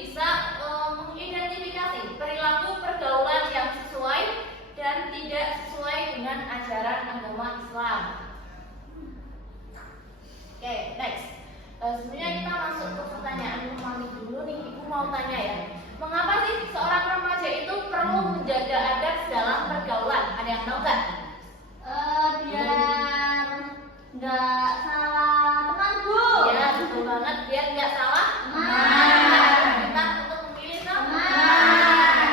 bisa mengidentifikasi perilaku pergaulan yang sesuai dan tidak sesuai dengan ajaran agama Islam. Oke, next. Sebenarnya kita masuk ke pertanyaan Mami dulu nih. Ibu mau tanya ya, mengapa sih seorang remaja itu perlu menjaga adab dalam pergaulan? Ada yang tahu nggak? Biar nggak salah teman, Bu. Ya, betul banget. Biar nggak salah kita untuk memilih teman.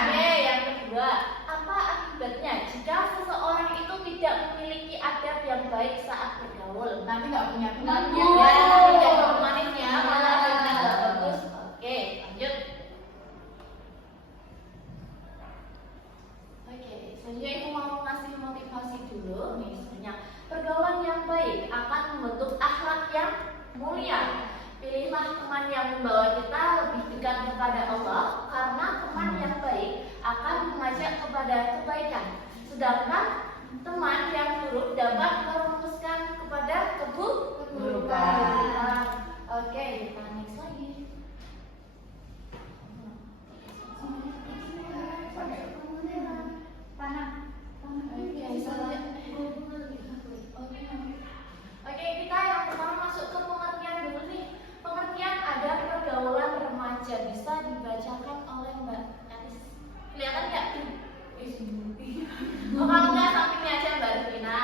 Oke, yang kedua, apa akibatnya jika seseorang itu tidak memiliki adab yang baik saat bergaul? Nanti nggak punya teman. Ya, nanti nggak bertemanin ya, malah adabnya nggak bagus. Oke, lanjut. Oke, selanjutnya Ibu mau ngasih motivasi dulu nih. Sebenarnya pergaulan yang baik akan membentuk akhlak yang mulia. Pilihlah teman yang membawa kita lebih dekat kepada Allah, karena teman yang baik akan mengajak kepada kebaikan. Sedangkan teman yang buruk dapat merumuskan kepada keburukan. Oke, kita next lagi. Oke, kita yang pertama masuk ke pengertian dulu nih. Pengertian ada pergaulan remaja bisa dibacakan oleh Mbak Anis. Kelihatan nggak? Oh, kalau nggak sampingnya aja Mbak Rina.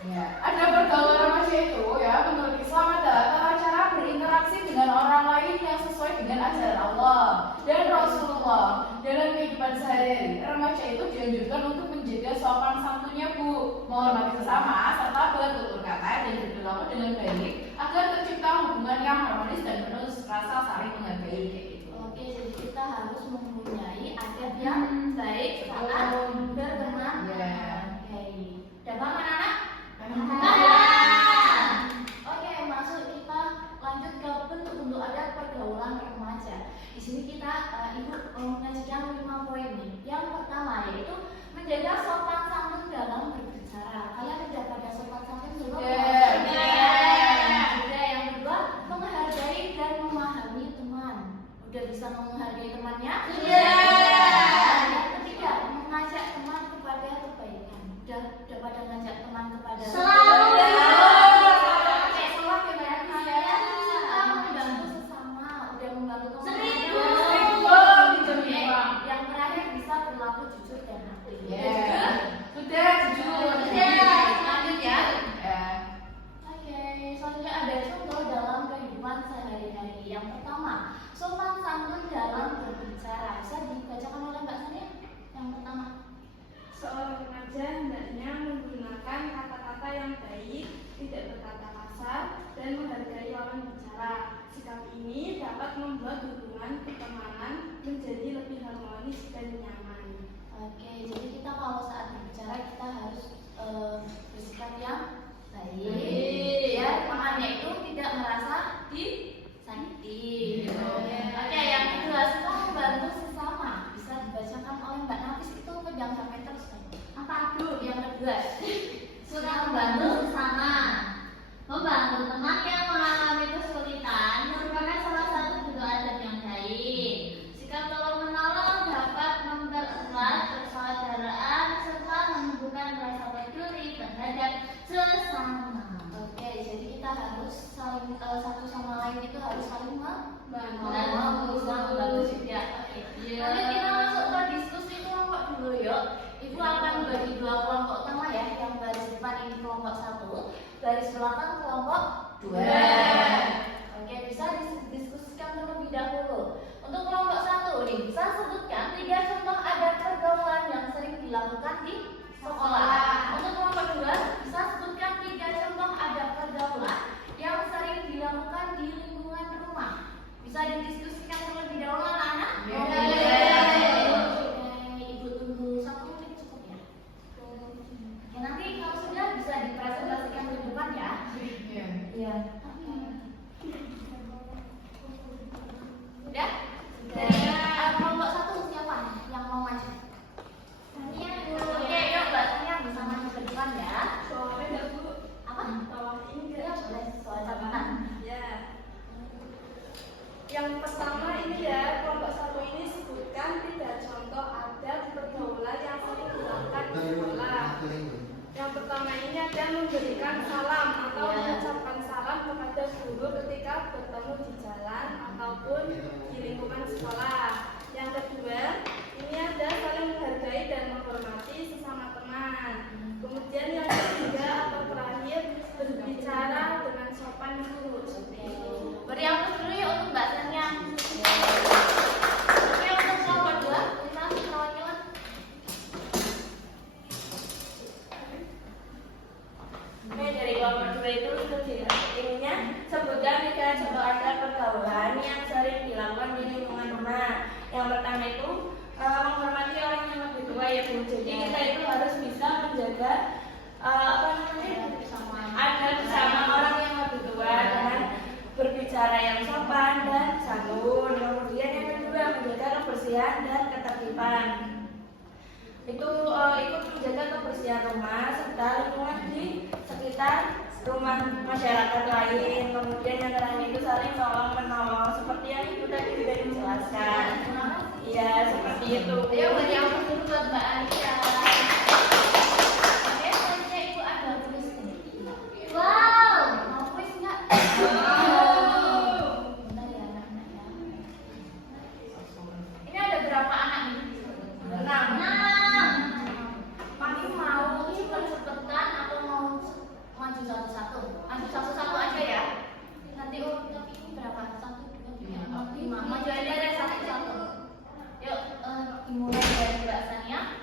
Ya, ada pergaulan remaja itu ya, menurut Islam adalah tata cara berinteraksi dengan orang lain yang sesuai dengan ajaran Allah dan Rasulullah dalam kehidupan sehari-hari. Remaja itu dianjurkan untuk menjaga sopan santunnya, Bu, menghormati sesama serta bertutur kata dan berperilaku dengan baik agar tercipta hubungan yang harmonis dan penuh rasa saling menghargai kayak gitu. Oke, jadi kita harus mempunyai adab yang baik saat berteman. Oke, udah paham anak-anak? Oke, masuk kita lanjut ke bentuk-bentuk adab pergaulan remaja. Di sini kita Ibu mengajarkan 5 poin nih. Yang pertama yaitu menjaga sopan santun dalam berbicara. Kalian udah pada sopan santun belum? Udah. Yang kedua, menghargai dan memahami teman. Udah bisa menghargai temannya? Yang ketiga, mengajak teman kepada kebaikan. Udah pada ngajak teman kepada Selalu. Oke, selalu ya, kalian suka membantu sesama. Udah membantu teman. Seribu. Oke, yang terakhir bisa berlaku jujur dan adil. Sudah jujur. Lanjut ya. Ya. Oke, selanjutnya ada contoh dalam kehidupan sehari-hari. Yang pertama, sopan santun dalam berbicara. Bisa dibacakan oleh Mbak Sania? Yang pertama. Seorang remaja hendaknya menggunakan kata-kata yang baik, tidak berkata kasar, dan menghargai lawan bicara. Sikap ini dapat membuat hubungan pertemanan menjadi lebih harmonis dan nyaman. Oke, jadi kita kalau saat berbicara kita harus bersikap yang baik. Ya, temannya itu tidak merasa disakiti. Oke, yang kedua, suka membantu sesama. Bisa dibacakan oleh Mbak Nafis, itu jangan sampai terus. Apa tuh? Yang kedua, Sudah membantu sesama. Membantu teman yang mengalami kesulitan merupakan salah satu bentuk adab yang baik. Sikap tolong menolong dapat mempererat persaudaraan serta menumbuhkan rasa peduli terhadap sesama. oke, jadi kita harus saling satu sama lain itu harus saling Membantu. bisa membantu juga. Oke. Lanjut kita masuk ke diskusi kelompok dulu yuk. Ibu akan bagi 2 kelompok utama ya. Yang baris depan ini kelompok 1, baris belakang kelompok 2. Oke, bisa didiskusikan terlebih dahulu. Untuk kelompok 1 nih, bisa sebutkan 3 contoh adab pergaulan yang sering dilakukan di sekolah. Untuk kelompok 2, bisa sebutkan 3 contoh adab pergaulan yang sering dilakukan di lingkungan rumah. Bisa didiskusikan terlebih dahulu anak-anak? Ibu tunggu 1 menit cukup ya. Oke, nanti kalau sudah bisa dipresentasikan ke depan ya. Iya. Udah? Dari kelompok 1 siapa yang mau maju? Oke, yuk Mbak Tania bisa maju ke depan ya. Soalnya enggak, Bu. Apa? Bawah ini Ya, enggak? boleh soal catatan. Ya. Yang pertama ini ya, Yang pertama ini ada memberikan salam atau mengucapkan salam kepada guru ketika bertemu di jalan ataupun di lingkungan sekolah. Yang kedua, ini ada saling menghargai dan menghormati sesama teman. Kemudian yang ketiga atau terakhir, berbicara dengan sopan dulu. Seperti itu. Beri aplaus dulu ya untuk Mbak Tania. Oke, untuk kelompok 2, kita langsung kawan-kawan. Oke, dari kelompok 2 itu ininya sebutkan 3 contoh adat pergaulan yang sering dilakukan di lingkungan rumah. Yang pertama itu menghormati orang yang lebih tua ya Bu. Jadi kita itu harus bisa menjaga adat bersama orang yang lebih tua dengan berbicara yang sopan dan santun. Kemudian yang kedua menjaga kebersihan dan ketertiban. Itu ikut menjaga kebersihan rumah serta lingkungan di sekitar rumah masyarakat lain. Kemudian yang terakhir itu saling tolong menolong seperti yang itu tadi sudah dijelaskan. Iya, seperti itu. Ayo beri aplaus dulu buat Mbak Alia. Oke, selanjutnya Ibu ada kuis nih. Wow. Mau kuis nggak? Bentar ya anak-anak ya. Ini ada berapa anak nih? 6. Mami mau cepet-cepetan atau mau maju satu-satu? Maju satu-satu aja ya. Nanti tapi ini berapa? 1, 2, 3, 4, 5. Maju aja deh satu-satu. Yuk, dimulai dari Mbak Sania.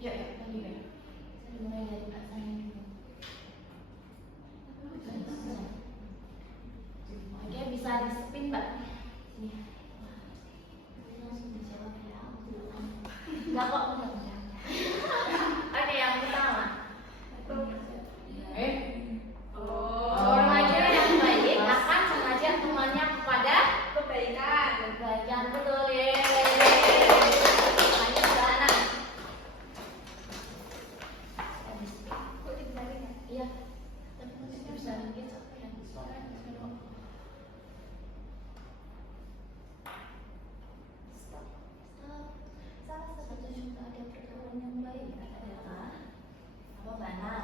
Yuk, dimulai dari Mbak Sania dulu. Oke, bisa di-spin, Mbak. Sini. Langsung dijawab ya. Enggak kok, enggak. Oke, yang pertama. Orang ajar yang baik akan mengajak temannya kepada Kebaikan. kebaikan. Betul, ya. Lanjut ke anak. Iya. Bisa mungkin salah satu contoh ada pergaulan yang baik adalah apa Mbak Ana?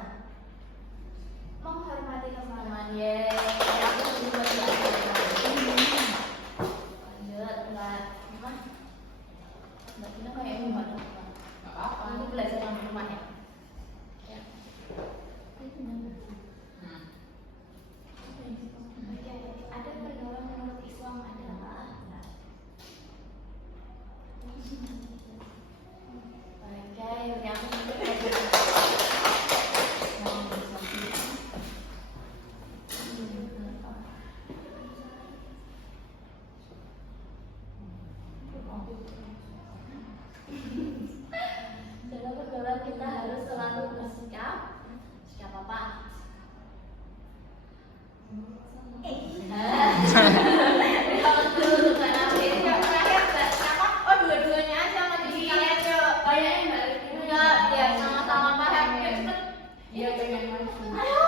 Menghormati teman. Yeay. Aku juga lanjut Mbak. Mbak Tina kayak ini Mbak. Ini belajar yang rumah ya. Ya. Ada pergaulan menurut Islam adalah oke, yang dalam pergaulan kita harus selalu bersikap apa? Oh, dua-duanya aja sama di sini aja. Kayaknya enggak ya, sama-sama paham ya. Iya, pengen masuk. Ayo,